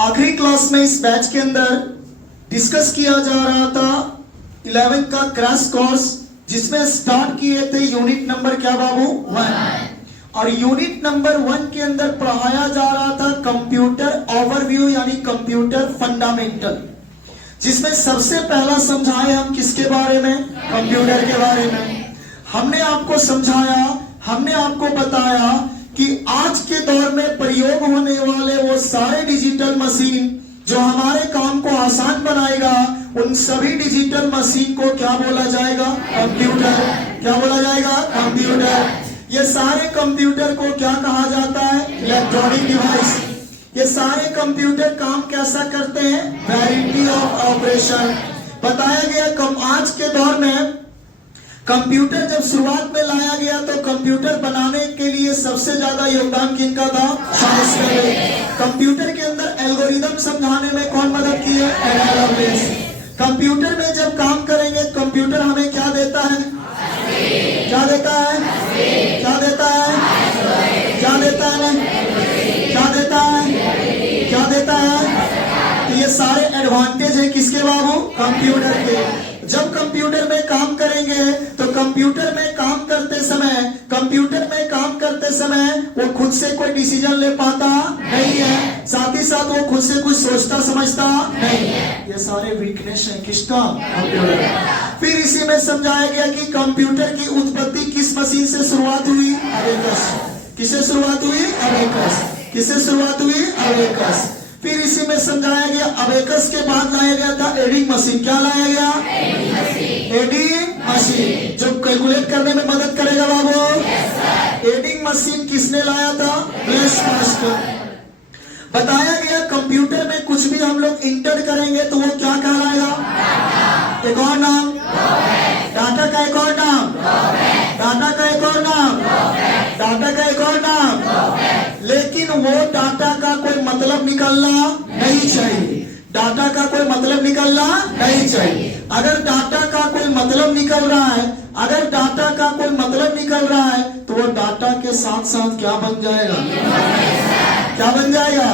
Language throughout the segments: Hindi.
आखिरी क्लास में इस बैच के अंदर डिस्कस किया जा रहा था 11th का क्रैश कोर्स, जिसमें स्टार्ट किए थे यूनिट नंबर क्या बाबू 1, और यूनिट नंबर 1 के अंदर पढ़ाया जा रहा था कंप्यूटर ओवरव्यू यानी कंप्यूटर फंडामेंटल, जिसमें सबसे पहला समझाए हम किसके बारे में, कंप्यूटर के बारे में। हमने आपको समझाया, हमने आपको बताया कि आज के दौर में प्रयोग होने वाले वो सारे डिजिटल मशीन जो हमारे काम को आसान बनाएगा, उन सभी डिजिटल मशीन को क्या बोला जाएगा, कंप्यूटर। क्या बोला जाएगा, कंप्यूटर। ये सारे कंप्यूटर को क्या कहा जाता है, इलेक्ट्रॉनिक डिवाइस। ये सारे कंप्यूटर काम कैसा करते हैं, वैरायटी ऑफ ऑपरेशन। बताया गया आज के दौर में कंप्यूटर जब शुरुआत में लाया गया तो कंप्यूटर बनाने के लिए सबसे ज्यादा योगदान किनका था, चार्ल्स बेबेज। कंप्यूटर के अंदर एल्गोरिदम समझाने में कौन मदद की है, एडम स्मिथ। कंप्यूटर में जब काम करेंगे कंप्यूटर हमें क्या देता है, क्या देता है, क्या देता है, क्या देता है, क्या देता है, क्या देता है। तो ये सारे एडवांटेज है किसके बाबू, कंप्यूटर के। जब कंप्यूटर में काम करेंगे तो कंप्यूटर में काम करते समय, कंप्यूटर में काम करते समय वो खुद से कोई डिसीजन ले पाता नहीं है, साथ ही साथ वो खुद से कुछ सोचता समझता नहीं है। ये सारे वीकनेस है किसका, कंप्यूटर। फिर इसी में समझाया गया कि कंप्यूटर की उत्पत्ति किस मशीन से शुरुआत हुई, अबेकस। किससे शुरुआत हुई, अबेकस। किससे शुरुआत हुई, अबेकस। फिर इसी में समझाया गया अबेकस के बाद लाया गया था एडिंग मशीन। क्या लाया गया, एडिंग मशीन, जो कैलकुलेट करने में मदद करेगा बाबू। एडिंग मशीन किसने लाया था, ब्लेस पास्कल। बताया गया कंप्यूटर में कुछ भी हम लोग इंटर करेंगे तो वो क्या कहलाएगा, एक और नाम, डाटा का एक और नाम, डाटा का एक और नाम, डाटा का एक और नाम। लेकिन वो डाटा का कोई मतलब निकलना नहीं चाहिए, डाटा का कोई मतलब निकलना नहीं चाहिए। अगर डाटा का कोई मतलब निकल रहा है, अगर डाटा का कोई मतलब निकल रहा है तो वो डाटा के साथ साथ क्या बन जाएगा, क्या बन जाएगा,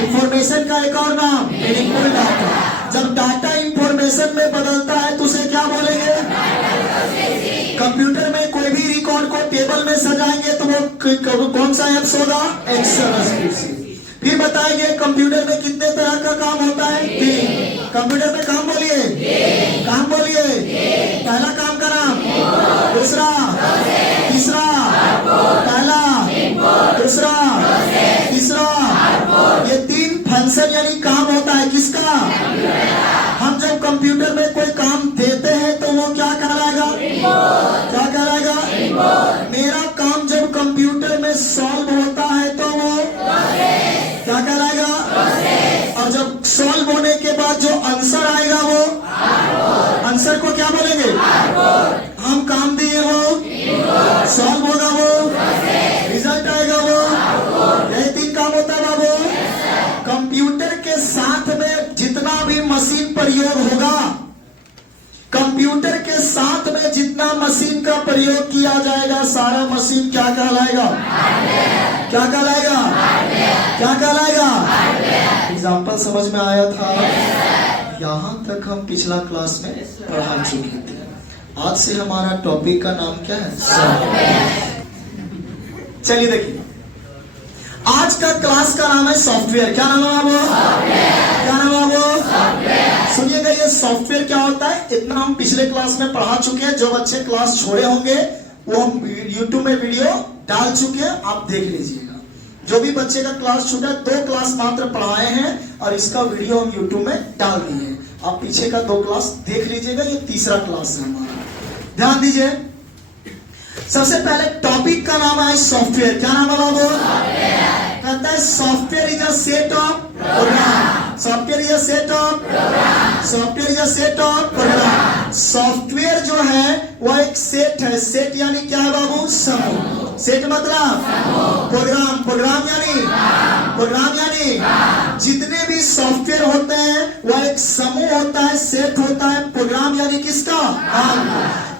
इंफॉर्मेशन का एक और नाम, मीनिंगफुल डाटा। जब डाटा इंफॉर्मेशन में बदलता है तो उसे क्या बोलेंगे, कंप्यूटर में कोई भी रिकॉर्ड को टेबल में सजाएंगे तो वो कौन सा एप्स होगा, एक्सेल। फिर बताएंगे कंप्यूटर में कितने तरह का काम होता है, कंप्यूटर में काम बोलिए, काम बोलिए। पहला काम का नाम, दूसरा, तीसरा, पहला, दूसरा, तीसरा। ये 3 फंक्शन यानी काम होता है किसका, हम जब कंप्यूटर में कोई काम देते हैं तो वो क्या कहलाएगा, क्या कहलाएगा। मेरा काम जब कंप्यूटर में सॉल्व होता है तो वो क्या कहलाएगा, और जब सॉल्व होने के बाद जो आंसर आएगा वो आंसर को क्या बोलेंगे, हम काम दिए वो सॉल्व होगा, वो रिजल्ट आएगा वो। यही 3 काम होता है बाबू। कंप्यूटर के साथ में जितना भी मशीन प्रयोग होगा, कंप्यूटर के साथ में जितना मशीन का प्रयोग किया जाएगा सारा मशीन क्या कहलाएगा, क्या कहलाएगा, क्या कहलाएगा। एग्जाम्पल समझ में आया था, यहाँ तक हम पिछला क्लास में पढ़ा चुके थे। आज से हमारा टॉपिक का नाम क्या है, सॉफ्टवेयर। चलिए देखिए, आज का क्लास का नाम है सॉफ्टवेयर। क्या नाम है वो, क्या नाम है वो, सुनिएगा। ये सॉफ्टवेयर क्या होता है, इतना हम पिछले क्लास में पढ़ा चुके हैं। जो बच्चे क्लास छोड़े होंगे वो हम YouTube में वीडियो डाल चुके हैं, आप देख लीजिएगा। जो भी बच्चे का क्लास छूटा, 2 क्लास मात्र पढ़ाए हैं और इसका वीडियो हम YouTube में डाल दिए हैं। आप पीछे का 2 क्लास देख लीजिएगा, ये तीसरा क्लास है हमारा। ध्यान दीजिए, सबसे पहले टॉपिक का नाम है सॉफ्टवेयर। क्या नाम है बाबू, कहता है software is a set of program. Software is a set of, software is a set of program. Software जो है वो एक सेट है। सेट यानी क्या है बाबू, समूह। सेट मतलब प्रोग्राम, प्रोग्राम यानी, प्रोग्राम यानी जितने भी सॉफ्टवेयर होते हैं वह एक समूह होता है, सेट होता है। प्रोग्राम यानी किसका,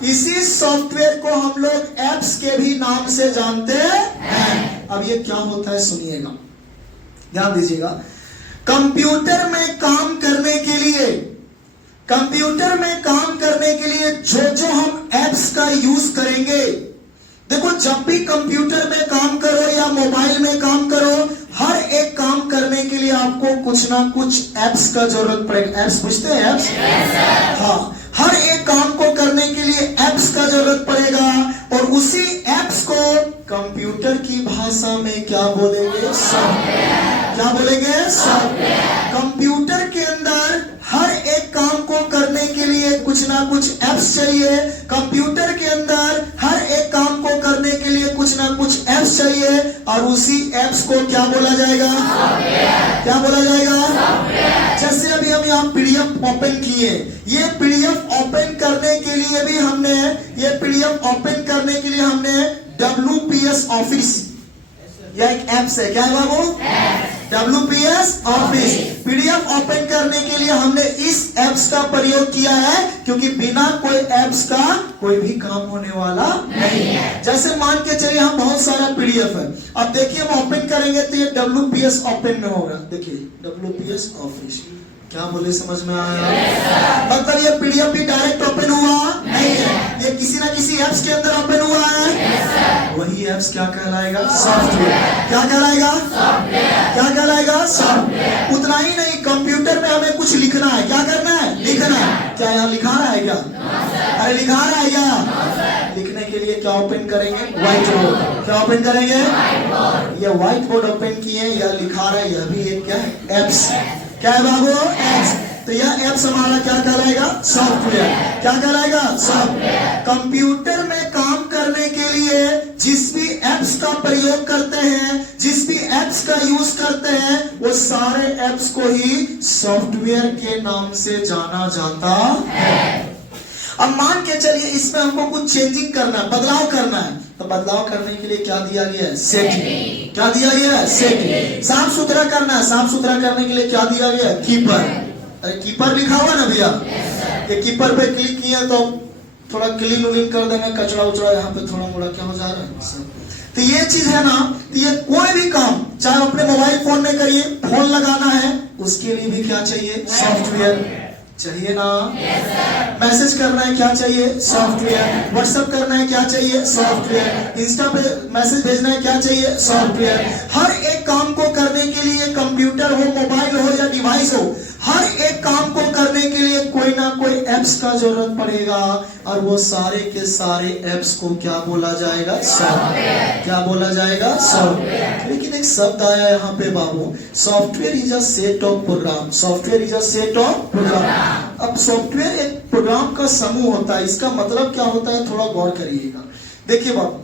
इसी सॉफ्टवेयर को हम लोग एप्स के भी नाम से जानते हैं। अब ये क्या होता है सुनिएगा, ध्यान दीजिएगा। कंप्यूटर में काम करने के लिए, कंप्यूटर में काम करने के लिए जो जो हम एप्स का यूज करेंगे, देखो जब भी कंप्यूटर में काम करो या मोबाइल में काम करो, हर एक काम करने के लिए आपको कुछ ना कुछ एप्स का जरूरत पड़ेगा। एप्स पूछते हैं एप्स? हाँ, हर एक काम को करने के लिए एप्स का जरूरत पड़ेगा और उसी एप्स को कंप्यूटर की भाषा में क्या बोलेंगे? सॉफ्टवेयर। क्या बोलेंगे? सॉफ्टवेयर। कंप्यूटर के अंदर हर एक काम को करने के लिए कुछ ना कुछ एप्स चाहिए। कंप्यूटर के अंदर हर एक काम को करने के लिए कुछ ना कुछ एप्स चाहिए और उसी एप्स को क्या बोला जाएगा? सॉफ्टवेयर। क्या बोला जाएगा? सॉफ्टवेयर। जैसे अभी हम यहाँ पीडीएफ ओपन किए, ये पीडीएफ ओपन करने के लिए भी हमने, ये पीडीएफ ओपन करने के लिए हमने WPS ऑफिस, यह एक एप्स है। क्या है बाबू? WPS office. पीडीएफ ओपन करने के लिए हमने इस एप्स का प्रयोग किया है क्योंकि बिना कोई एप्स का कोई भी काम होने वाला नहीं है। जैसे मान के चलिए हम बहुत सारा पीडीएफ है, अब देखिए हम ओपन करेंगे तो ये WPS ओपन में होगा। देखिए WPS ऑफिस, क्या बोले? समझ में आया? मतलब ये पीडीएफ भी डायरेक्ट ओपन हुआ नहीं है, ये किसी ना किसी एप्स के अंदर ओपन हुआ है। वही एप्स क्या कहलाएगा? सॉफ्टवेयर। क्या कहलाएगा? सॉफ्टवेयर। क्या कहलाएगा? सॉफ्टवेयर। उतना ही नहीं, कंप्यूटर में हमें कुछ लिखना है। क्या करना है? लिखना है। क्या यहाँ लिखा रहा है क्या? अरे लिखा रहा है क्या? लिखने के लिए क्या ओपन करेंगे? White board. क्या ओपन करेंगे? ये व्हाइट बोर्ड ओपन किए, यह लिखा रहा है, यह भी एक क्या है? एप्स। क्या है बाबू? एप्स। तो यह एप्स हमारा क्या कहलाएगा? सॉफ्टवेयर। क्या कहलाएगा? सॉफ्टवेयर। कंप्यूटर में काम करने के लिए जिस भी एप्स का प्रयोग करते हैं, जिस भी एप्स का यूज करते हैं, वो सारे एप्स को ही सॉफ्टवेयर के नाम से जाना जाता है। अब मान के चलिए इसमें हमको कुछ चेंजिंग करना है, बदलाव करना है, तो बदलाव करने के लिए क्या दिया गया है? सेटिंग। क्या दिया गया है? सेटिंग। साफ सुथरा करना है, साफ सुथरा करने के लिए क्या दिया गया है? कीपर। अरे कीपर लिखा हुआ ना भैया, ये कीपर पे क्लिक किया तो थोड़ा क्लीन उलीन कर देंगे, कचरा उचड़ा यहाँ पे थोड़ा मोड़ा क्या हो जा रहा है। तो ये चीज है ना, तो ये कोई भी काम चाहे अपने मोबाइल फोन में करिए, फोन लगाना है उसके लिए भी क्या चाहिए? सॉफ्टवेयर चाहिए ना। मैसेज करना है, क्या चाहिए? सॉफ्टवेयर। व्हाट्सएप करना है, क्या चाहिए? सॉफ्टवेयर। इंस्टा पे मैसेज भेजना है, क्या चाहिए? सॉफ्टवेयर। हर एक काम को करने के लिए, कंप्यूटर हो, मोबाइल हो या डिवाइस हो, हर एक काम को करने के लिए कोई ना कोई एप्स का जरूरत पड़ेगा और वो सारे के सारे एप्स को क्या बोला जाएगा? सॉफ्टवेयर। क्या बोला जाएगा? सॉफ्टवेयर। लेकिन एक शब्द आया यहाँ पे बाबू, software is a set of program. Software is a set of program. अब सॉफ्टवेयर एक प्रोग्राम का समूह होता है, इसका मतलब क्या होता है थोड़ा गौर करिएगा। देखिए बाबू,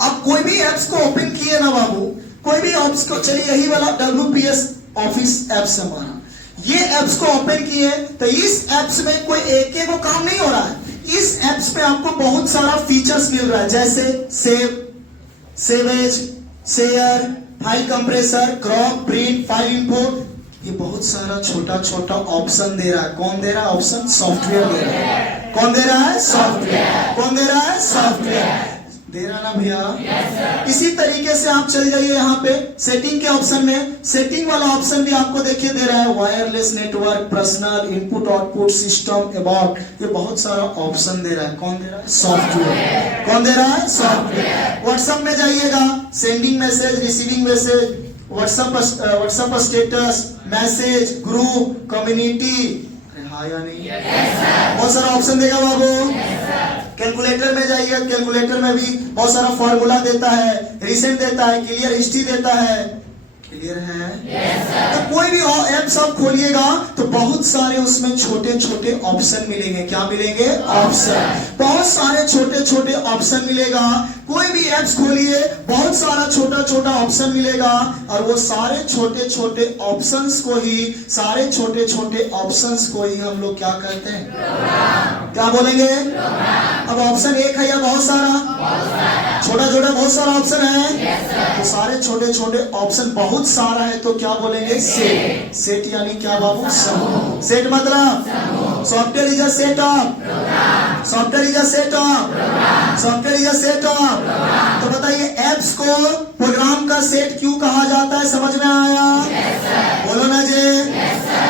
आप कोई भी एप्स को ओपन किए ना बाबू, कोई भी एप्स को, चलिए यही वाला WPS ऑफिस एप्स हमारा, ये एप्स को ओपन किए तो इस एप्स में कोई एक को काम नहीं हो रहा है। इस एप्स में आपको बहुत सारा फीचर्स मिल रहा है, जैसे save, save as, share, file compressor, crop, print, file import, ये बहुत सारा छोटा छोटा ऑप्शन दे रहा है। कौन दे रहा है ऑप्शन? सॉफ्टवेयर दे रहा है। कौन दे रहा है? सॉफ्टवेयर। कौन दे रहा है? सॉफ्टवेयर दे रहा ना भैया? इसी तरीके से आप चल जाइए यहाँ पे सेटिंग के ऑप्शन में, सेटिंग वाला ऑप्शन भी आपको देखिए दे रहा है, wireless network, personal, input output system, about, ये बहुत सारा ऑप्शन दे रहा है। कौन दे रहा है? सॉफ्टवेयर। कौन दे रहा है? सॉफ्टवेयर। व्हाट्सएप में जाइएगा, sending message, receiving message, WhatsApp status, message, group, community, हाँ या नहीं? बहुत सारा ऑप्शन देगा बाबू। कैलकुलेटर में जाइए, कैलकुलेटर में भी बहुत सारा फॉर्मूला देता है, रिसेंट देता है, क्लियर हिस्ट्री देता है। क्लियर है? तो कोई भी ऐप्स आप खोलिएगा तो बहुत सारे उसमें छोटे छोटे ऑप्शन मिलेंगे। क्या मिलेंगे? ऑप्शन। बहुत सारे छोटे छोटे ऑप्शन मिलेगा। कोई भी ऐप्स खोलिए, बहुत सारा छोटा छोटा ऑप्शन मिलेगा और वो सारे छोटे छोटे ऑप्शंस को ही, सारे छोटे छोटे ऑप्शंस को ही हम लोग क्या कहते हैं? क्या बोलेंगे? अब ऑप्शन एक है या बहुत सारा? छोटा छोटा बहुत सारा ऑप्शन है। तो सारे छोटे छोटे ऑप्शन बहुत सारा है तो क्या बोलेंगे? सेट। सेट यानी क्या बाबू? समूह। सेट मतलब software is a setup, software is a setup, software is a setup. तो बताइए एप्स को प्रोग्राम का सेट क्यों कहा जाता है, समझ में आया? बोलो ना जी।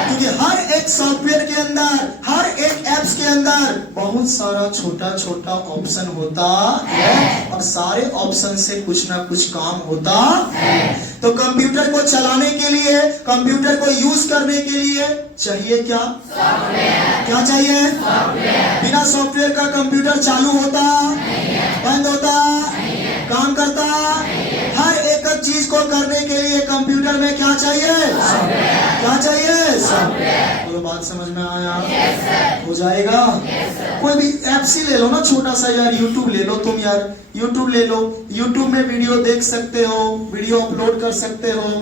क्योंकि हर एक सॉफ्टवेयर के अंदर, हर एक एप्स के अंदर बहुत सारा छोटा छोटा ऑप्शन होता है और सारे ऑप्शन से कुछ ना कुछ काम होता है। तो कंप्यूटर को चलाने के लिए, कंप्यूटर को यूज करने के लिए चाहिए क्या? सॉफ्टवेयर। क्या चाहिए? सॉफ्टवेयर। बिना सॉफ्टवेयर का कंप्यूटर चालू होता, बंद होता, काम करता? हर एक चीज को करने के लिए कंप्यूटर में क्या चाहिए? सॉफ्टवेयर। क्या चाहिए? सॉफ्टवेयर। तो बात समझ में आया? हो जाएगा। कोई भी ऐप्स ही ले लो ना, छोटा सा यार, यूट्यूब ले लो तुम यार, यूट्यूब ले लो। यूट्यूब में वीडियो देख सकते हो, वीडियो अपलोड कर सकते हो,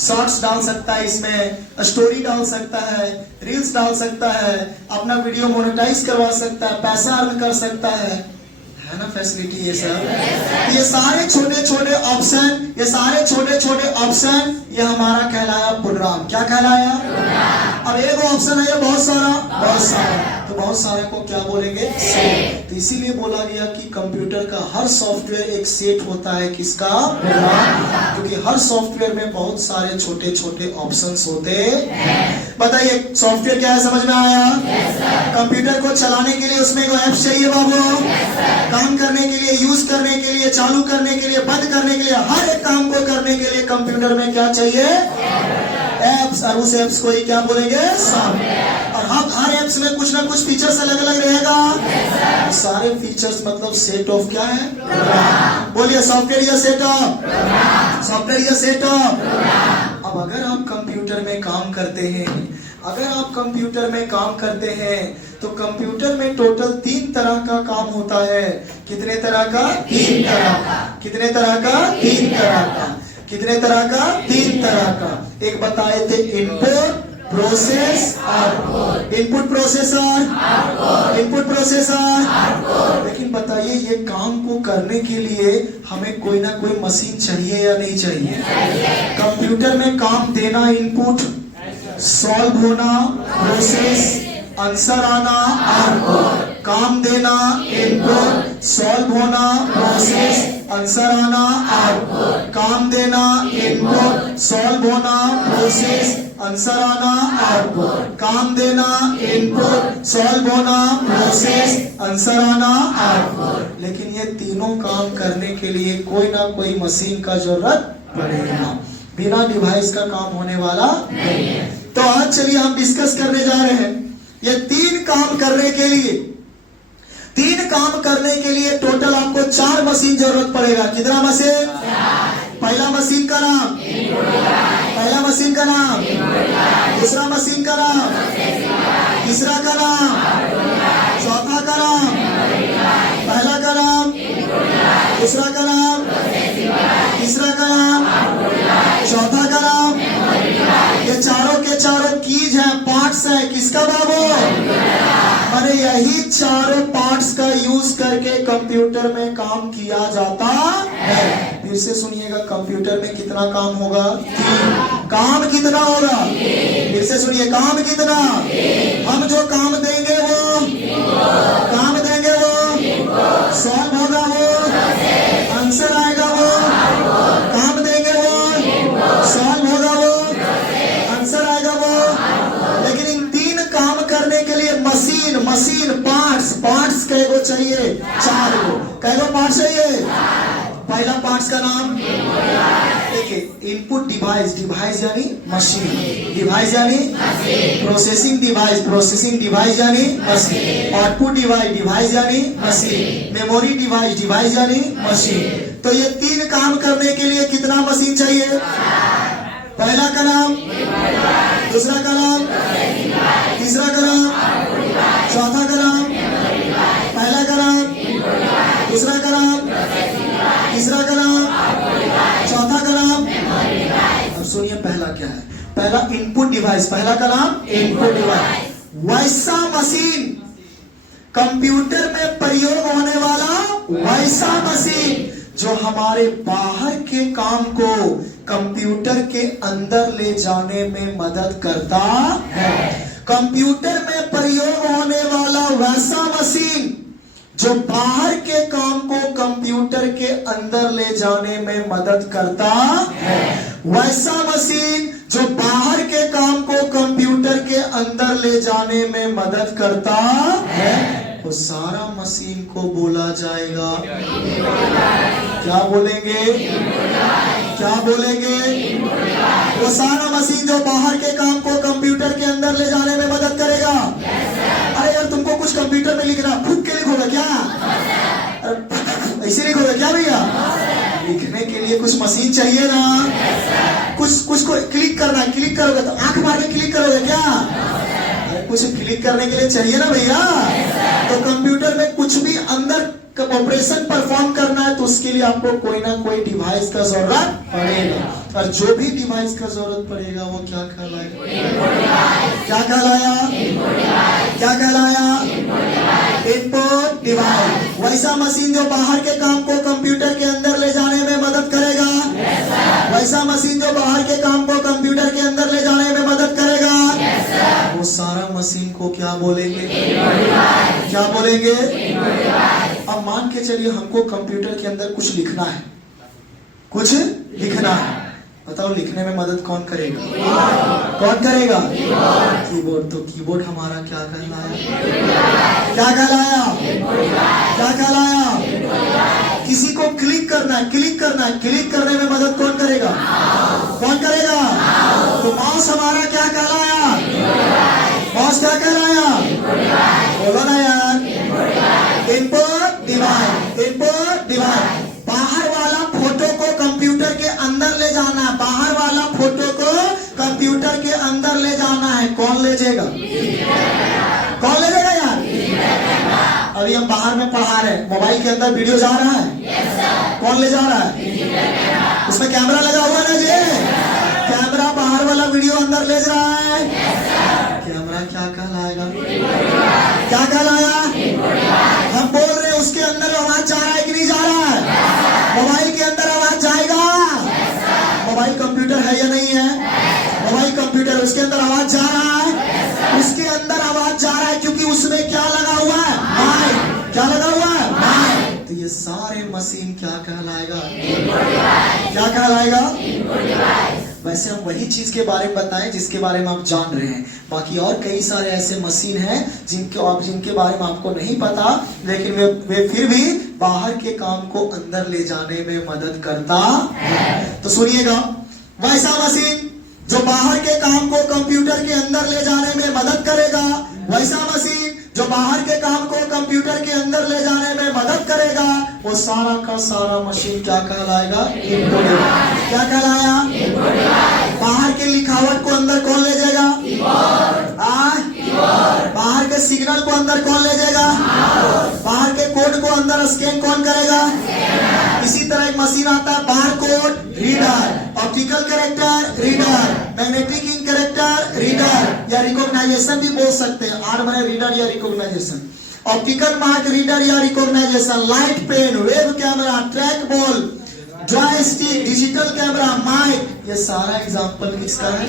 शॉर्ट्स डाल सकता है, इसमें स्टोरी डाल सकता है, रील्स डाल सकता है, अपना वीडियो मोनेटाइज करवा सकता है, पैसा अर्न कर सकता है ना फैसिलिटी ये सब। ये सारे छोटे छोटे ऑप्शन, ये सारे छोटे छोटे ऑप्शन, ये हमारा कहलाया प्रोग्राम। क्या कहलाया? अब एक ऑप्शन है, ये बहुत सारा, बहुत सारा, तो बहुत सारे को क्या बोलेंगे? सेट। तो इसीलिए बोला गया कि कंप्यूटर का हर सॉफ्टवेयर एक सेट होता है, किसका? प्रोग्राम। क्योंकि हर सॉफ्टवेयर में बहुत सारे छोटे छोटे ऑप्शंस होते हैं। बताइए सॉफ्टवेयर क्या है, समझ में आया? कंप्यूटर को चलाने के लिए उसमें कोई ऐप चाहिए बाबू, काम करने के लिए, यूज करने के लिए, चालू करने के लिए, बंद करने के लिए, हर एक काम को करने के लिए कंप्यूटर में क्या चाहिए? एप्स। और उस एप्स को ही क्या बोलेंगे? सॉफ्टवेयर। और हर एप्स में कुछ ना कुछ फीचर्स अलग अलग रहेगा। सारे फीचर्स मतलब सेट ऑफ क्या है? बोलिए सॉफ्टवेयर या सेटअप? सॉफ्टवेयर या सेटअप। अब अगर आप कंप्यूटर में काम करते हैं, अगर आप कंप्यूटर में काम करते हैं तो कंप्यूटर में टोटल 3 तरह का काम होता है। कितने तरह का? 3 तरह का। कितने तरह का? 3 तरह का। कितने तरह का? 3 तरह का। एक बताए थे input, process, output. Input, processor, input, processor. लेकिन बताइए ये काम को करने के लिए हमें कोई ना कोई मशीन चाहिए या नहीं चाहिए? कंप्यूटर में काम देना इनपुट, सॉल्व होना प्रोसेस, आंसर आना आउटपुट। काम देना इनपुट, सॉल्व होना प्रोसेस, आंसर आना आउटपुट। काम देना इनपुट, सॉल्व होना प्रोसेस, आंसर आना आउटपुट। काम देना इनपुट, सॉल्व होना प्रोसेस, आंसर आना आउटपुट। लेकिन ये तीनों काम करने के लिए कोई ना कोई मशीन का जरूरत पड़ेगा, बिना डिवाइस का काम होने वाला नहीं है। तो आज चलिए हम डिस्कस करने जा रहे हैं ये 3 काम करने के लिए, 3 काम करने के लिए टोटल आपको 4 मशीन जरूरत पड़ेगा। कितना मशीन? पहला मशीन का नाम, पहला मशीन का नाम, दूसरा मशीन का नाम, तीसरा का नाम, चौथा का नाम, पहला का नाम, दूसरा का नाम, तीसरा का नाम, चौथा का नाम। ये चारों के चारों कीज है, पार्ट्स है, किसका बाबू? अरे यही चारों पार्ट्स का यूज करके कंप्यूटर में काम किया जाता है। फिर से सुनिएगा, कंप्यूटर में कितना काम होगा? 3। काम कितना होगा? फिर से सुनिए, काम कितना? हम जो काम देंगे वो, काम देंगे वो, सॉल्व होगा वो, आंसर आएगा वो, काम देंगे वो, सॉल्व होगा वो, आंसर आएगा वो। लेकिन इन 3 काम करने के लिए मशीन, मशीन, पार्ट्स, पार्ट्स कैगो चाहिए? 4 गो। कैगो पार्ट्स चाहिए? पहला पार्ट्स का नाम देखिए, इनपुट डिवाइस, डिवाइस यानी मशीन, डिवाइस यानी प्रोसेसिंग डिवाइस, प्रोसेसिंग डिवाइस यानी मशीन। आउटपुट डिवाइस, डिवाइस यानी मशीन। मेमोरी डिवाइस, डिवाइस यानी मशीन। तो ये 3 काम करने के लिए कितना मशीन चाहिए? पहला का नाम, दूसरा का नाम, तीसरा का नाम, चौथा का नाम, पहला का नाम, दूसरा का नाम, तीसरा का नाम, चौथा का नाम। अब सुनिए पहला क्या है? पहला इनपुट डिवाइस, पहला का नाम इनपुट डिवाइस। वैसा मशीन, कंप्यूटर में प्रयोग होने वाला वैसा मशीन जो हमारे बाहर के काम को कंप्यूटर के अंदर ले जाने में मदद करता है। कंप्यूटर में प्रयोग होने वाला वैसा मशीन जो बाहर के काम को कंप्यूटर के अंदर ले जाने में मदद करता है, वैसा मशीन जो बाहर के काम को कंप्यूटर के अंदर ले जाने में मदद करता है, वो सारा मशीन को बोला जाएगा, क्या बोलेंगे, क्या बोलेंगे? वो सारा मशीन जो बाहर के काम को कंप्यूटर के अंदर ले जाने में मदद करेगा। अरे यार तुमको कुछ कंप्यूटर में लिखना, फूक के लिखोगे क्या? ऐसे लिखोगे क्या भैया? लिखने के लिए कुछ मशीन चाहिए ना, कुछ को क्लिक करना, क्लिक करोगे तो आंख मार के क्लिक करोगे क्या? कुछ क्लिक करने के लिए चाहिए ना भैया। तो कंप्यूटर में कुछ भी अंदर ऑपरेशन परफॉर्म करना है तो उसके लिए आपको कोई ना कोई डिवाइस का जरूरत पड़ेगा, और जो भी डिवाइस का जरूरत पड़ेगा वो क्या कहलाएगा? क्या कहलाया? क्या कहलाया? Input device. वैसा मशीन जो बाहर के काम को कंप्यूटर के अंदर ले जाने में मदद करेगा, वैसा मशीन जो बाहर के काम को कंप्यूटर के अंदर ले जाने में मदद करेगा, वो सारा मशीन को क्या बोलेंगे? क्या बोलेंगे? अब मान के चलिए हमको कंप्यूटर के अंदर कुछ लिखना है, कुछ लिखना है, बताओ लिखने में मदद कौन करेगा? कौन करेगा? कीबोर्ड। तो कीबोर्ड हमारा क्या कहलाया? क्या कहलाया? क्या कहलाया? किसी को क्लिक करना, क्लिक करना, क्लिक करने में मदद कौन करेगा? कौन करेगा? तो माउस हमारा क्या कहलाया? माउस क्या कहलाया? बोलो ना यार। Input device. Input device. बाहर वाला फोटो को कंप्यूटर के अंदर ले जाना है, बाहर वाला फोटो को कंप्यूटर के अंदर ले जाना है, कौन ले जाएगा? कौन ले जाएगा यार? अभी हम बाहर में पढ़ा रहे हैं, मोबाइल के अंदर वीडियो जा रहा है, कौन ले जा रहा है? उसमें कैमरा लगा हुआ ना जी, कैमरा बाहर वाला वीडियो अंदर ले जा रहा है। कैमरा क्या कहलाएगा? क्या कहलाया? हम बोल रहे हैं उसके अंदर आवाज जा रहा है कि नहीं जा रहा है? मोबाइल के अंदर आवाज जाएगा? मोबाइल कंप्यूटर है या नहीं है? मोबाइल कंप्यूटर, उसके अंदर आवाज जा रहा है, उसके अंदर आवाज जा रहा है क्योंकि उसमें क्या लगा हुआ है? माइक। क्या लगा हुआ है? माइक। तो ये सारे मशीन क्या कहलाएगा? क्या कहलाएगा? वैसे हम वही चीज के बारे में बताएं जिसके बारे में आप जान रहे हैं, बाकी और कई सारे ऐसे मशीन हैं जिनके बारे में आपको नहीं पता, लेकिन वे फिर भी बाहर के काम को अंदर ले जाने में मदद करता है। तो सुनिएगा, वैसा मशीन जो बाहर के काम को कंप्यूटर के अंदर ले जाने में मदद करेगा, वैसा मशीन जो बाहर के काम को कंप्यूटर के अंदर ले जाने में मदद करेगा, वो सारा का सारा मशीन क्या कहलाएगा? Input device. क्या कहलाया? बाहर के लिखावट को अंदर कौन ले जाएगा? बाहर के सिग्नल को अंदर कौन ले जाएगा? बाहर के कोड को अंदर स्कैन कौन करेगा? इसी तरह एक मशीन आता है bar code reader, optical character reader, magnetic ink character reader, या रिकॉग्नाइजेशन भी बोल सकते हैं, आर माने रीडर या रिकॉग्नाइजेशन, ऑप्टिकल मार्क रीडर या recognisation, light pen, web camera, track ball, joystick, digital camera, mic, ये सारा एग्जांपल किसका है?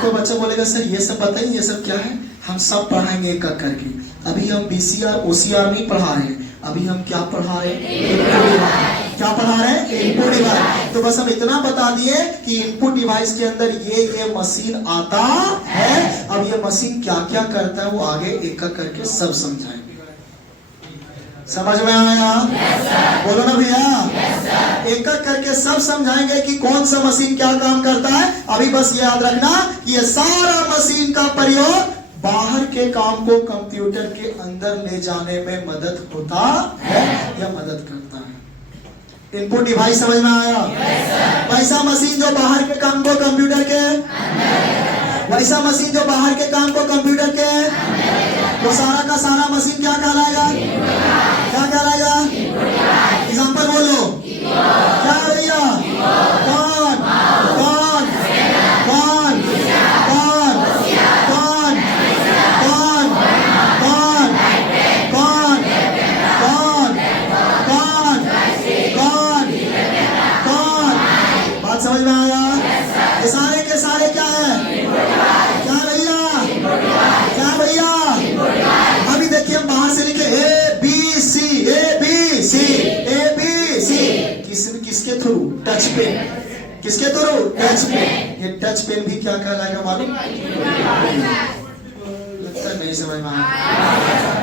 कोई बच्चा बोलेगा सर ये सब बताइए, ये सब क्या है? हम सब पढ़ाएंगे एक करके। अभी हम बीसीआर ओसीआर नहीं पढ़ा रहे हैं, अभी हम क्या पढ़ा रहे हैं? क्या पढ़ा रहे हैं? Input device. तो बस हम इतना बता दिए कि इनपुट डिवाइस के अंदर ये मशीन आता है। अब ये मशीन क्या क्या करता है वो आगे एक एक करके सब समझाएंगे। समझ में आया? बोलो ना भैया। एक एक करके सब समझाएंगे कि कौन सा मशीन क्या काम करता है। अभी बस ये याद रखना कि ये सारा मशीन का प्रयोग बाहर के काम को कंप्यूटर के अंदर ले जाने में मदद होता है या मदद करता है। इनपुट डिवाइस समझ में आया? वैसा मशीन जो बाहर के काम को कंप्यूटर के, वैसा मशीन जो बाहर के काम को कंप्यूटर के, वो सारा का सारा मशीन क्या कहलाएगा? क्या कहलाएगा? एग्जाम्पल बोलो। क्या भैया? कौन कौन कौन कौन कौन कौन कौन कौन कौन कौन कौन कौन? बात समझ में आया? ये सारे के सारे क्या है? क्या भैया? पेन। किसके थ्रू? Touch pen. ये टच पेन भी क्या कहलाएगा मालूम? लगता नहीं समझ में आया।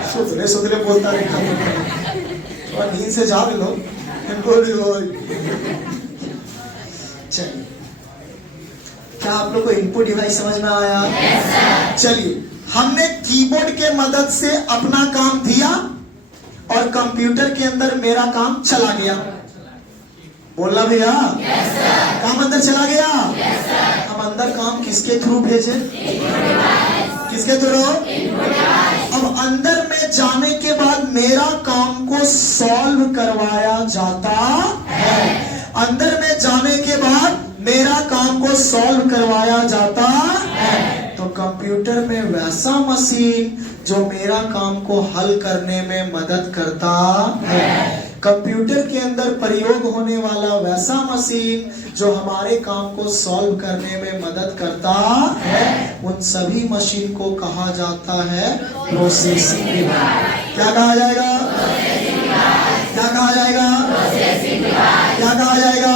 सुधरे सुधरे बोलता रहता और नींद से जाग लो। चलिए, क्या आप लोग को इनपुट डिवाइस समझ में आया? चलिए, हमने कीबोर्ड के मदद से अपना काम दिया और कंप्यूटर के अंदर मेरा काम चला गया। बोलना भैया? काम अंदर चला गया। हम अंदर काम किसके थ्रू भेजे? किसके थ्रू? अब अंदर में जाने के बाद मेरा काम को सॉल्व करवाया जाता है। अंदर में जाने के बाद मेरा काम को सॉल्व करवाया जाता है। तो कंप्यूटर में वैसा मशीन जो मेरा काम को हल करने में मदद करता है। कंप्यूटर के अंदर प्रयोग होने वाला वैसा मशीन जो हमारे काम को सॉल्व करने में मदद करता है, उन सभी मशीन को कहा जाता है प्रोसेसिंग डिवाइस। क्या कहा जाएगा? क्या कहा जाएगा? क्या कहा जाएगा?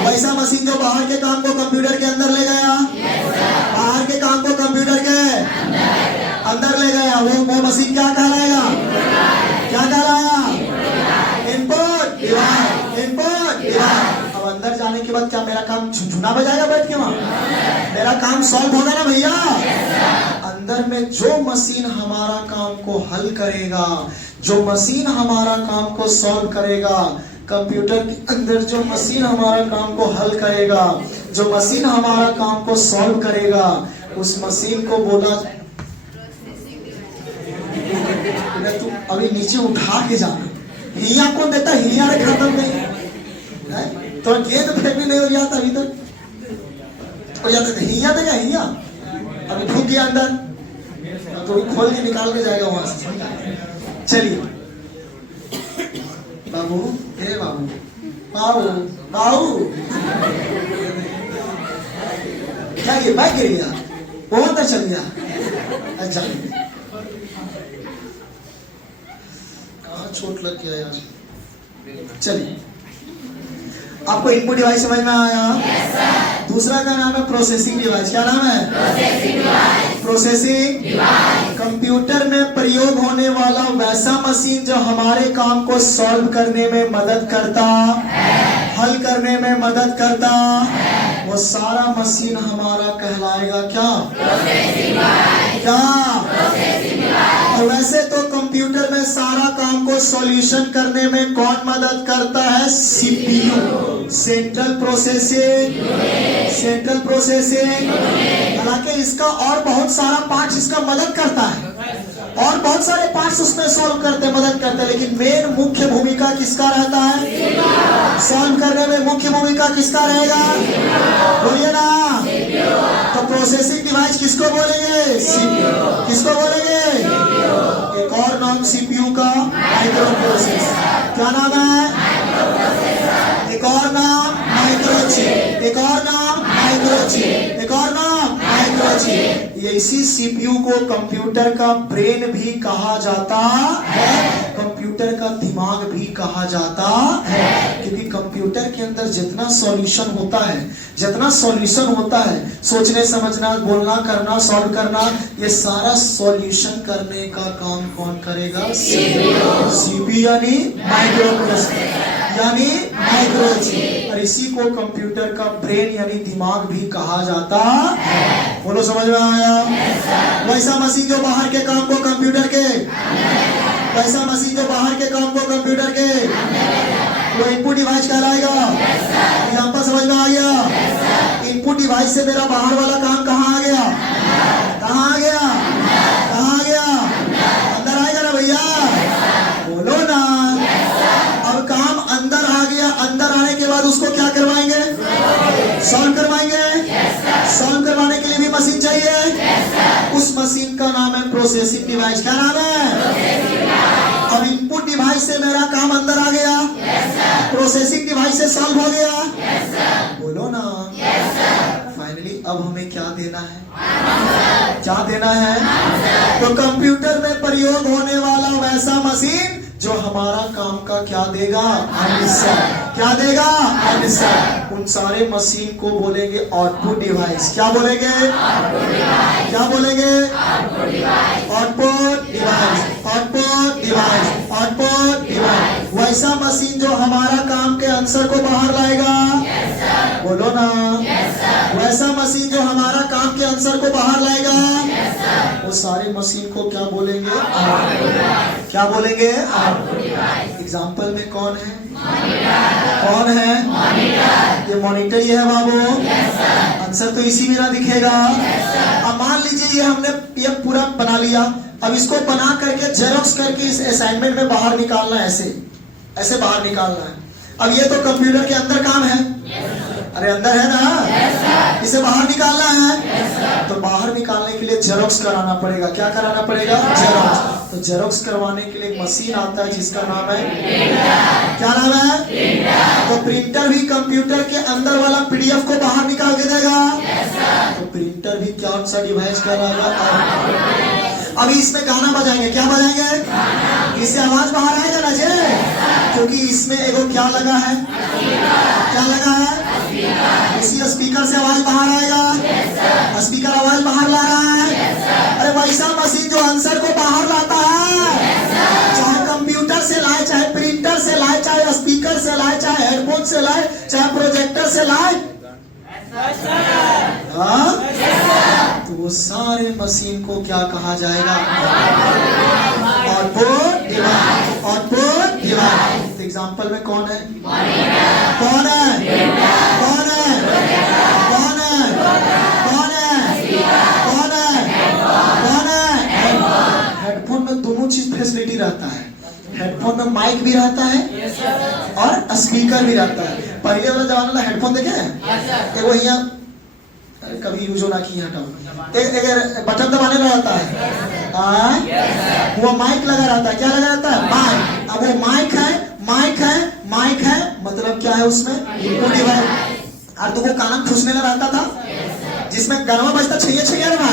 वैसा मशीन जो बाहर के काम को कंप्यूटर के अंदर ले गया, बाहर के काम को कंप्यूटर के अंदर ले गया, वो मशीन क्या कहलाएगा? क्या कहलाया? Input device. Input device. अब अंदर जाने के बाद क्या मेरा काम झुनझुना बजाएगा बैठ के वहां? मेरा काम सॉल्व होगा ना भैया? अंदर में जो मशीन हमारा काम को हल करेगा, जो मशीन हमारा काम को सॉल्व करेगा, कंप्यूटर के अंदर जो मशीन हमारा काम को हल करेगा, जो मशीन हमारा काम को सॉल्व करेगा, उस मशीन को बोला तू अभी नीचे उठा के जाना। हिया कौन देता? हिया रे खत्म नहीं तो गेंद फेंकने नहीं हो जाता अभी तक हो जाता। हिया देगा? हिया अभी ढूंढ दिया अंदर तो खोल के निकाल के जाएगा वहां से। चलिए बाबू, हे बाबू, बाबू बाबू क्या ये बैग गिर गया? वो अंदर चल गया। अच्छा कहाँ चोट लग गया यार? चलिए, आपको इनपुट डिवाइस समझ में आया? दूसरा का नाम है प्रोसेसिंग डिवाइस। क्या नाम है? Processing device. कंप्यूटर में प्रयोग होने वाला वैसा मशीन जो हमारे काम को सॉल्व करने में मदद करता है, हल करने में मदद करता है, वो सारा मशीन हमारा कहलाएगा क्या? क्या? और वैसे तो कंप्यूटर में सारा काम को सॉल्यूशन करने में कौन मदद करता है? CPU, central processing. Central processing. हालांकि इसका और बहुत सारा पार्ट्स इसका मदद करता है, और बहुत सारे पार्ट्स उसमें सॉल्व करते मदद करते हैं, लेकिन मेन मुख्य भूमिका किसका रहता है? सॉल्व करने में मुख्य भूमिका किसका रहेगा? बोलिए ना। तो प्रोसेसिंग डिवाइस किसको बोलेंगे? सीपीयू। किसको बोलेंगे? एक और नाम सीपीयू का माइक्रो प्रोसेसर। क्या नाम है? एक और नाम माइक्रोचिप। एक और नाम माइक्रोचिप। एक और नाम माइक्रोचिप। ये इसी सीपीयू को कंप्यूटर का ब्रेन भी कहा जाता है, कंप्यूटर का दिमाग भी कहा जाता है, क्योंकि कंप्यूटर के अंदर जितना सॉल्यूशन होता है, जितना सॉल्यूशन होता है, सोचने समझना, बोलना, करना, सॉल्व करना, ये सारा सॉल्यूशन करने का काम कौन करेगा? सीपीयू यानी माइक्रो प्रोसेसर यानी माइक्रोचिप। और इसी को कंप्यूटर का ब्रेन यानी दिमाग भी कहा जाता है। बोलो समझ में आया? वैसा मशीन जो बाहर के काम को कंप्यूटर के, वैसा मशीन जो बाहर के काम को कंप्यूटर के, वो इनपुट डिवाइस कहलाएगा। यहाँ पर समझ में आ गया? इनपुट डिवाइस से मेरा बाहर वाला काम कहाँ आ गया? कहाँ आ गया? कहाँ आ गया? अंदर आएगा ना भैया? बोलो ना। अब काम अंदर आ गया, अंदर आने के बाद उसको क्या करवाएंगे? सॉल्व करवाएंगे। सॉल्व करवाने के लिए भी मशीन चाहिए। उस मशीन का नाम है प्रोसेसिंग डिवाइस। क्या नाम है? अब इनपुट डिवाइस से मेरा काम अंदर आ गया, प्रोसेसिंग डिवाइस से सॉल्व हो गया। बोलो ना। फाइनली अब हमें क्या देना है? क्या देना है? तो कंप्यूटर में प्रयोग होने वाला वैसा मशीन जो हमारा काम का क्या देगा, आंसर। क्या देगा, आंसर। उन सारे मशीन को बोलेंगे आउटपुट डिवाइस। क्या बोलेंगे, क्या बोलेंगे, output device, output device, output device. वैसा मशीन जो हमारा काम के आंसर को बाहर लाएगा, बोलो ना, वैसा मशीन जो हमारा काम के आंसर को बाहर लाएगा, वो सारे मशीन को क्या बोलेंगे, क्या बोलेंगे। एग्जाम्पल में कौन है, कौन है, ये मॉनिटर ही है बाबू। आंसर तो इसी में ना दिखेगा। अब मान लीजिए ये हमने ये पूरा बना लिया, अब इसको बना करके जेरोक्स करके इस असाइनमेंट में बाहर निकालना है, ऐसे ऐसे बाहर निकालना है। अब ये तो कंप्यूटर के अंदर काम है, अरे अंदर है ना, इसे बाहर निकालना है। तो बाहर निकालने के लिए जेरोक्स कराना पड़ेगा। क्या कराना पड़ेगा, जेरोक्स। तो जेरोक्स करवाने के लिए एक मशीन आता है जिसका नाम है, क्या नाम है। तो प्रिंटर भी कंप्यूटर के अंदर वाला पीडीएफ को बाहर निकाल के देगा। तो प्रिंटर भी क्या सा डिवाइस कराएगा। अभी इसमें गाना बजाएंगे, क्या बजाएंगे, इससे आवाज बाहर आएगा ना जे, क्योंकि इसमें एगो क्या लगा है, क्या लगा है, इसी स्पीकर से आवाज बाहर आएगा। स्पीकर आवाज बाहर ला रहा है। अरे वैसा मशीन जो आंसर को बाहर लाता है, चाहे कंप्यूटर से लाए, चाहे प्रिंटर से लाए, चाहे स्पीकर से लाए, चाहे हेडफोन से लाए, चाहे प्रोजेक्टर से लाए, हाँ, तो वो सारे मशीन को क्या कहा जाएगा, output device, output device. Example में कौन है, कौन है, कौन है, कौन है, कौन है, कौन है, कौन है। हेडफोन में दोनों चीज फैसिलिटी रहता है। हेडफोन में माइक भी रहता है और स्पीकर भी रहता है। पहले वाला जमाना में हेडफोन देखे हैं, वो यहाँ कभी यूज ना की, एक बटन दबाने में रहता है, वो माइक लगा रहता है। क्या लगा रहता है, माइक। अब वो माइक है, माइक है, माइक है, मतलब क्या है उसमें, इनपुट डिवाइस। और तो वो कान ठूसने में रहता था, जिसमें गानवा बजता छैया छैया ना,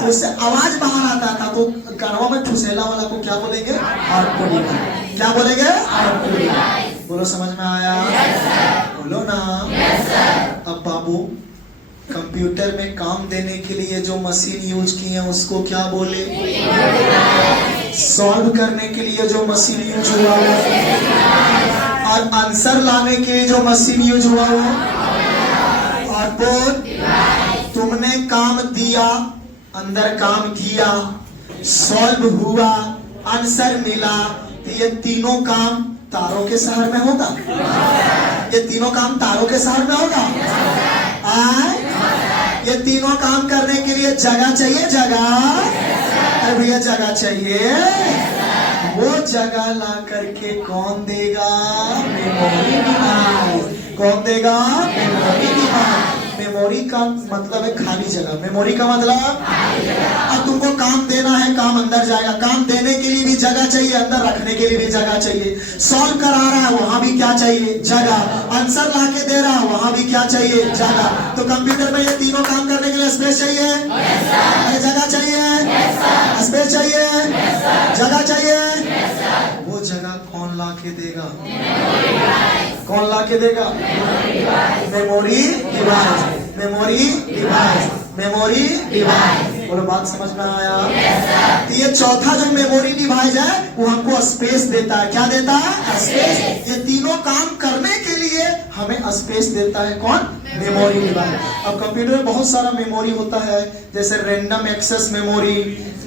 तो उससे आवाज बाहर आता था। तो गानवा में ठुसेला वाला को क्या बोलेंगे, आउटपुट डिवाइस। क्या बोलेंगे, आउटपुट डिवाइस। बोलो समझ में आया, बोलो ना। अब बाबू कंप्यूटर में काम देने के लिए जो मशीन यूज की है उसको क्या बोले, सॉल्व करने के लिए जो मशीन यूज हुआ है, और आंसर लाने के लिए जो मशीन यूज हुआ है, आउटपुट। तुमने काम दिया, अंदर काम किया, सॉल्व हुआ, आंसर मिला, तो ये तीनों काम तारों के शहर में होगा। ये तीनों काम तारों के शहर में होगा। ये तीनों काम करने के लिए जगह चाहिए, जगह। अरे भैया जगह चाहिए, वो जगह ला करके कौन देगा, मेमोरी डिवाइस। कौन देगा, मेमोरी डिवाइस। मेमोरी का मतलब है खाली जगह, मेमोरी का मतलब, अब तुमको काम देना है, काम अंदर जाएगा। काम देने के लिए भी जगह चाहिए, अंदर रखने के लिए भी जगह चाहिए। सॉल्व करा रहा है, वहां भी क्या चाहिए, जगह। आंसर ला के दे रहा है, वहां भी क्या चाहिए, जगह। तो कंप्यूटर में ये तीनों काम करने के लिए स्पेस चाहिए, जगह चाहिए, स्पेस चाहिए, जगह चाहिए। वो जगह कौन ला के देगा, कौन ला के देगा, memory device, memory device, memory device. बोलो बात समझ में आया। तो ये चौथा जो मेमोरी डिवाइस है वो हमको स्पेस देता है। क्या देता है, स्पेस। ये तीनों काम करने के लिए हमें स्पेस देता है कौन, मेमोरी डिवाइस। अब कंप्यूटर में बहुत सारा मेमोरी होता है, जैसे random access memory,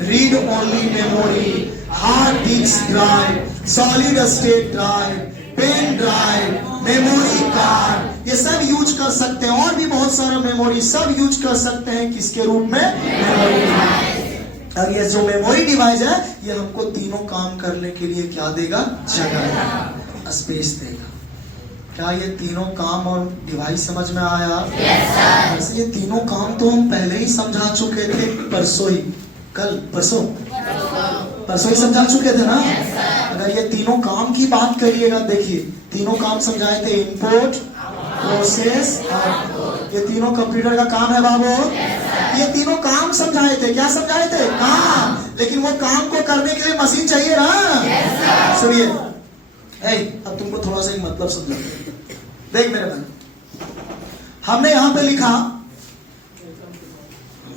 read only memory, hard disk drive, solid state drive, pen drive, memory card, ये सब यूज कर सकते हैं। और भी बहुत सारा मेमोरी सब यूज कर सकते हैं, किसके रूप में, मेमोरी डिवाइस। अब ये जो मेमोरी डिवाइस है ये हमको तीनों काम करने के लिए क्या देगा, जगह, स्पेस देगा। क्या ये तीनों काम और डिवाइस समझ में आया? वैसे ये तीनों काम तो हम पहले ही समझा चुके थे, परसों ही, कल परसों ही समझा चुके थे ना। अगर ये तीनों काम की बात करिएगा, देखिए तीनों काम समझाए थे, इनपुट, प्रोसेस, आउटपुट। ये तीनों कंप्यूटर का काम है बाबू। ये तीनों काम समझाए थे। क्या समझाए थे? काम। लेकिन वो काम को करने के लिए मशीन चाहिए ना। सुनिए, अब तुमको थोड़ा सा एक मतलब समझा। देख मेरे भाई, हमने यहां पे लिखा,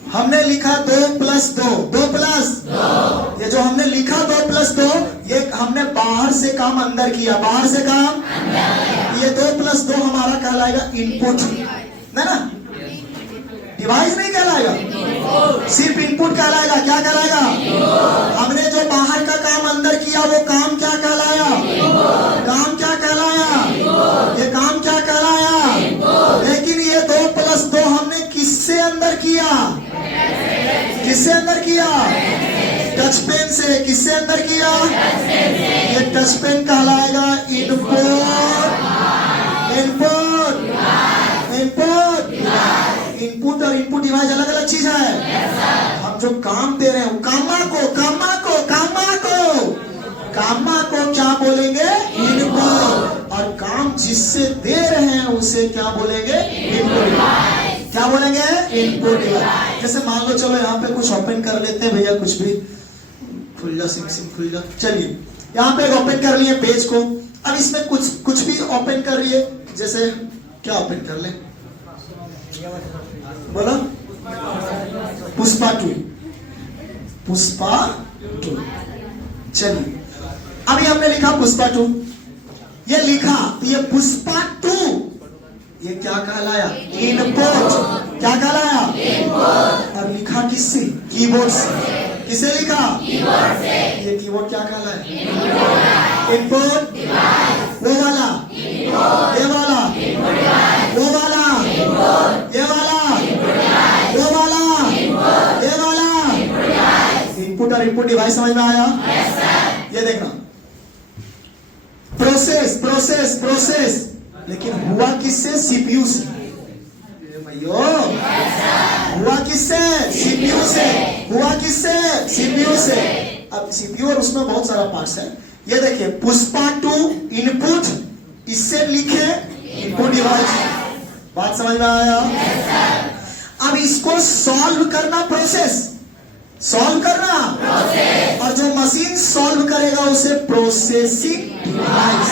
हमने लिखा 2 + 2, 2 + ये जो हमने लिखा 2 + 2, ये हमने बाहर से काम अंदर किया। बाहर से काम ये 2 + 2 हमारा कहलाएगा इनपुट, ना डिवाइस नहीं कहलाएगा, सिर्फ इनपुट कहलाएगा। क्या कहलाएगा? हमने जो बाहर का काम अंदर किया वो काम क्या कहलाया? काम क्या कहलाया? ये काम क्या कहलाया? लेकिन ये 2 + 2 हमने किससे अंदर किया? किससे अंदर किया? टच पेन से। किससे अंदर किया? ये टच पेन कहलाएगा इनपुट। इनपुट इनपुट इनपुट और इनपुट डिवाइस अलग अलग चीज है। हम जो काम दे रहे हैं कामा को क्या बोलेंगे? इनपुट। और काम जिससे दे रहे हैं उसे क्या बोलेंगे? इनपुट। क्या बोलेंगे? Input device. जैसे मान लो, चलो यहाँ पे कुछ ओपन कर लेते हैं भैया, कुछ भी खुल जा, सिम खुल जा। चलिए यहाँ पे ओपन कर लिए पेज को। अब इसमें कुछ भी ओपन कर रही है। जैसे क्या ओपन कर ले? बोलो। पुष्पा 2। चलिए अभी हमने लिखा पुष्पा 2, ये लिखा तो ये पुष्पा 2 ये क्या कहलाया? इनपुट। क्या कहलाया? इनपुट। और लिखा किससे? कीबोर्ड से। किसे लिखा? कीबोर्ड से। ये कीबोर्ड क्या कहलाया? इनपुट। वो वाला, ये वाला, वो वाला, ये वाला, वो वाला, ये वाला। इनपुट और इनपुट डिवाइस समझ में आया? ये देखना, प्रोसेस लेकिन हुआ किससे? सीपीयू से। हुआ किससे? सीपीयू से। हुआ किससे? सीपीयू से। अब सीपीयू और उसमें बहुत सारा पार्ट्स है। ये देखिए, पुष्पा 2 इनपुट, इससे लिखे इनपुट डिवाइस। बात समझ में आया? अब इसको सॉल्व करना, प्रोसेस सॉल्व करना, और जो मशीन सॉल्व करेगा उसे प्रोसेसिंग डिवाइस।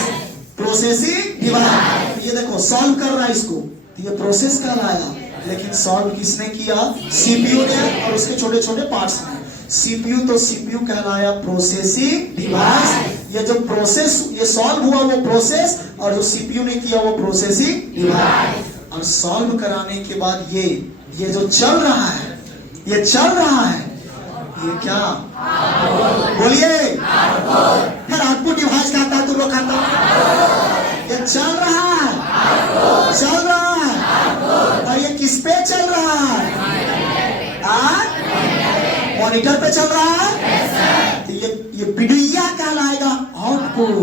Processing device. ये देखो सॉल्व कर रहा है इसको, तो ये प्रोसेस कहलाया। लेकिन सॉल्व किसने किया? सीपीयू ने, और उसके छोटे छोटे पार्ट्स में। सीपीयू तो सीपीयू कहलाया प्रोसेसिंग डिवाइस। ये जो प्रोसेस ये सॉल्व हुआ वो प्रोसेस, और जो सीपीयू ने किया वो प्रोसेसिंग डिवाइस। और सॉल्व कराने के बाद ये जो चल रहा है, ये चल रहा है, ये क्या? बोलिए। फिर आउटपुट डिवाइस कहता है, तुम लोग कहता है। ये चल रहा है, चल रहा है। और ये किस पे चल रहा है? मॉनिटर पे चल रहा है। तो ये वीडियो कहलाएगा आउटपुट,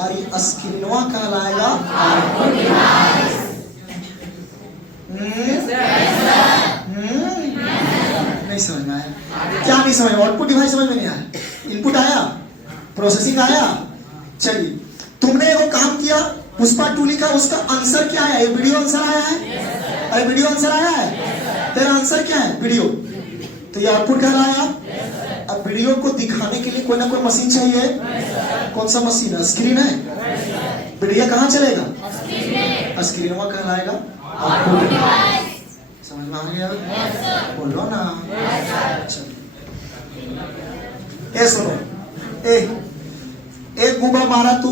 और ये स्क्रीनवा कहलाएगा आउटपुट डिवाइस। नहीं समझ में आया? क्या नहीं समझ में? आउटपुट डिवाइस समझ में नहीं आया? इनपुट आया, प्रोसेसिंग आया। चलिए, तुमने वो काम किया, पुष्पा 2 लिखा, उसका आंसर क्या है? ये वीडियो आंसर आया है। अरे वीडियो आंसर आया है, तेरा आंसर क्या है? वीडियो। तो ये आउटपुट कहलाया। अब वीडियो को दिखाने के लिए कोई ना कोई मशीन चाहिए। कौन सा मशीन है? स्क्रीन है। वीडियो कहाँ चलेगा? स्क्रीन में कहलाएगा आउटपुट डिवाइस। समझ में आ गया? बोलो ना। ए सुनो, एक गुब्बा मारा तू,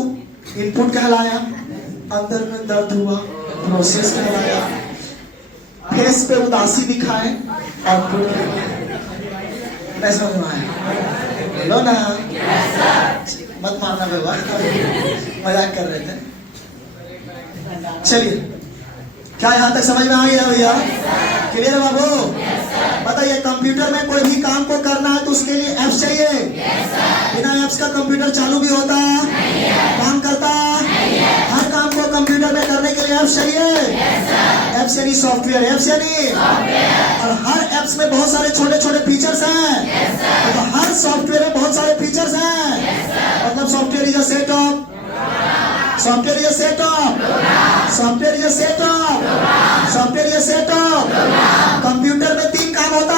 इनपुट कहलाया। अंदर में दर्द हुआ, प्रोसेस कहलाया। फेस पे उदासी दिखाए, आउटपुट कहलाया। समझ में आया? बोलो ना। मत मारना भगवान, मजाक कर रहे थे। चलिए, क्या यहां तक समझ में आ गया भैया? क्लियर है बाबू? बताइए, कंप्यूटर में कोई भी काम को करना है तो उसके लिए एप्स चाहिए। बिना एप्स का कंप्यूटर चालू भी होता काम करता? हर काम को कंप्यूटर में करने के लिए एप्स चाहिए। एप्स यानी सॉफ्टवेयर, एप्स यानी, और हर एप्स में बहुत सारे छोटे छोटे फीचर्स हैं। तो हर सॉफ्टवेयर में बहुत सारे फीचर्स हैं। मतलब software is a set of, software is a set of, software is a set of, software is a set of. Computer में 3 काम होता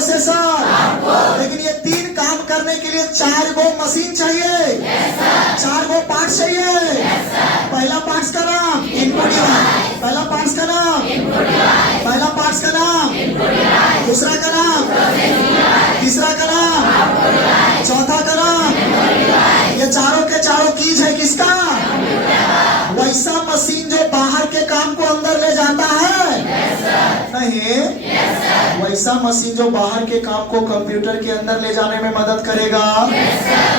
प्रोसेसर। लेकिन ये 3 काम करने के लिए 4 गो मशीन चाहिए, 4 गो पार्ट्स चाहिए। पहला पार्ट्स का नाम इनपुट डिवाइस, पहला पार्ट्स का नाम पहला पार्ट्स का नाम, दूसरा का नाम, तीसरा का नाम, चौथा का नाम। ये चारों के चारों कीज है किसका? वैसा मशीन जो बाहर के काम को अंदर ले जाता है नहीं, वैसा मशीन जो बाहर के काम को कंप्यूटर के अंदर ले जाने में मदद करेगा,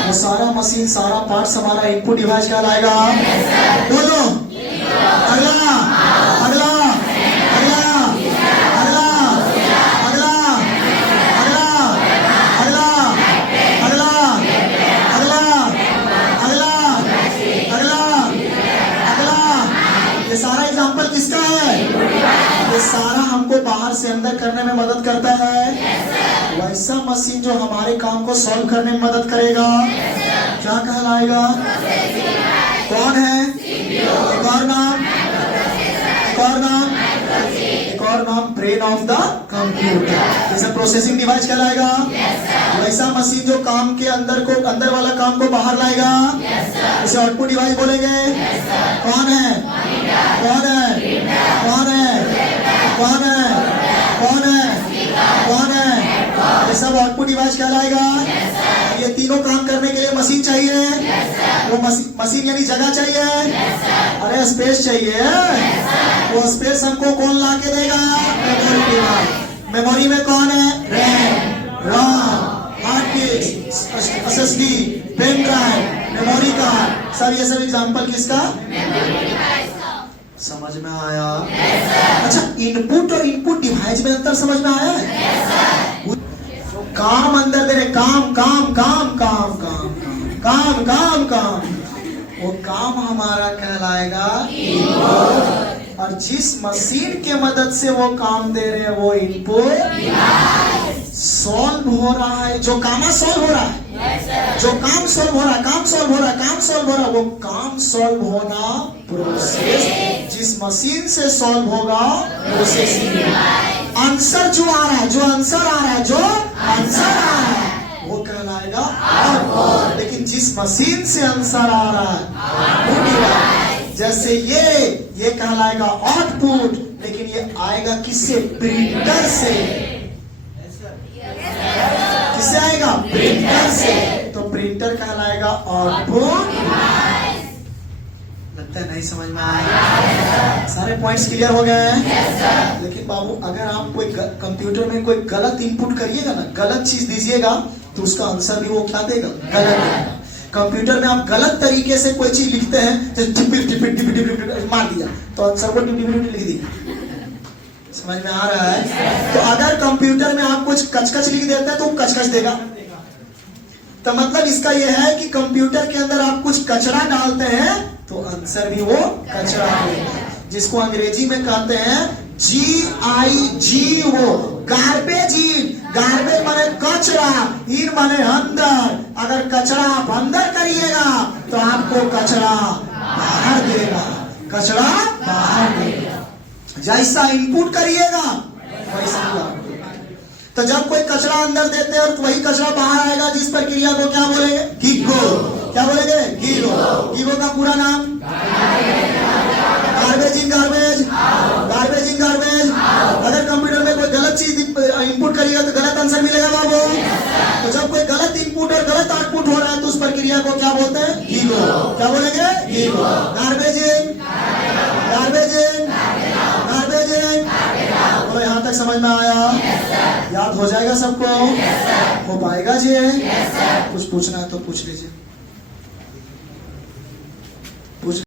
वो सारा मशीन, सारा पार्ट्स हमारा इनपुट डिवाइस कहलाएगा। बोलो अगला अगला अगला अगला अगला अगला अगला अगला अगला अगला अगला अगला। ये सारा एग्जांपल किसका है? ये सारा हमको बाहर से अंदर करने में मदद करता है। वैसा मशीन जो हमारे काम को सॉल्व करने में मदद करेगा क्या कहलाएगा? कौन है? एक और नाम, एक और नाम, एक और नाम, ब्रेन ऑफ द कंप्यूटर। जैसे प्रोसेसिंग डिवाइस कहलाएगा। वैसा मशीन जो काम के अंदर को, अंदर वाला काम को बाहर लाएगा, उसे आउटपुट डिवाइस बोलेंगे। कौन है? कौन है? कौन है? कौन है? कौन है? कौन है? ये सब आउटपुट डिवाइस कहलाएगा। ये तीनों काम करने के लिए मशीन चाहिए। वो मशीन यानी जगह चाहिए, अरे स्पेस चाहिए। वो स्पेस हमको कौन ला के देगा? Memory device. मेमोरी में कौन है? RAM, ROM, hard disk, SSD, pen drive, memory card, सब ये सब एग्जांपल किसका? समझ में आया? अच्छा, इनपुट और इनपुट डिवाइस में अंतर समझ में आया है? काम अंदर दे रहे, काम काम काम काम काम काम काम काम, वो काम हमारा कहलाएगा इनपुट। और जिस मशीन के मदद से वो काम दे रहे हैं वो इनपुट। सॉल्व हो रहा है जो काम सॉल्व हो रहा है, जो काम सॉल्व हो रहा है, काम सॉल्व हो रहा है, काम सॉल्व हो रहा है, वो काम सॉल्व होना प्रोसेस। जिस मशीन से सॉल्व होगा प्रोसेसिंग। आंसर जो आ रहा है, जो आंसर आ रहा है, जो आंसर आ रहा है वो कहलाएगा आउटपुट। लेकिन जिस मशीन से आंसर आ रहा है, जैसे ये कहलाएगा आउटपुट, लेकिन ये आएगा किससे? प्रिंटर से। किससे आएगा? प्रिंटर से। तो प्रिंटर कहलाएगा आउटपुट। लगता है नहीं समझ में आया? सारे पॉइंट्स क्लियर हो गए हैं? लेकिन बाबू, अगर आप कोई कंप्यूटर में कोई गलत इनपुट करिएगा ना, गलत चीज दीजिएगा, तो उसका आंसर भी वो क्या देगा? गलत देगा। कंप्यूटर में आप गलत तरीके से कोई चीज लिखते हैं, तो मार दिया तो आंसर को लिख दिया। समझ में आ रहा है? तो अगर कंप्यूटर में आप कुछ कचकच लिख देते हैं तो कचकच देगा। तो मतलब इसका यह है कि कंप्यूटर के अंदर आप कुछ कचरा डालते हैं तो आंसर भी वो कचरा देगा, जिसको अंग्रेजी में कहते हैं GIGO, गार्बेज इन। गार्बेज माने कचरा, इन माने अंदर। अगर कचरा आप अंदर करिएगा तो आपको कचरा बाहर देगा, कचरा बाहर देगा। जैसा इनपुट करिएगा वैसा ही आउटपुट। तो जब कोई कचरा अंदर देते हैं और वही कचरा बाहर आएगा, जिस प्रक्रिया को क्या बोलेंगे? गिगो। क्या बोलेंगे? गिगो। गिगो का पूरा नाम? Garbage in garbage, garbage in garbage. अगर कंप्यूटर में कोई गलत चीज इनपुट करिएगा तो गलत आंसर मिलेगा बाबू। तो जब कोई गलत इनपुट और गलत आउटपुट हो रहा है तो उस प्रक्रिया को क्या बोलते हैं? गिगो। क्या बोलेंगे? गिगो। गार्बेज इन, गार्बेज इन, गार्बेज इन। तो यहाँ तक समझ में आया? याद हो जाएगा सबको? हो पाएगा जी? कुछ पूछना है तो पूछ लीजिए।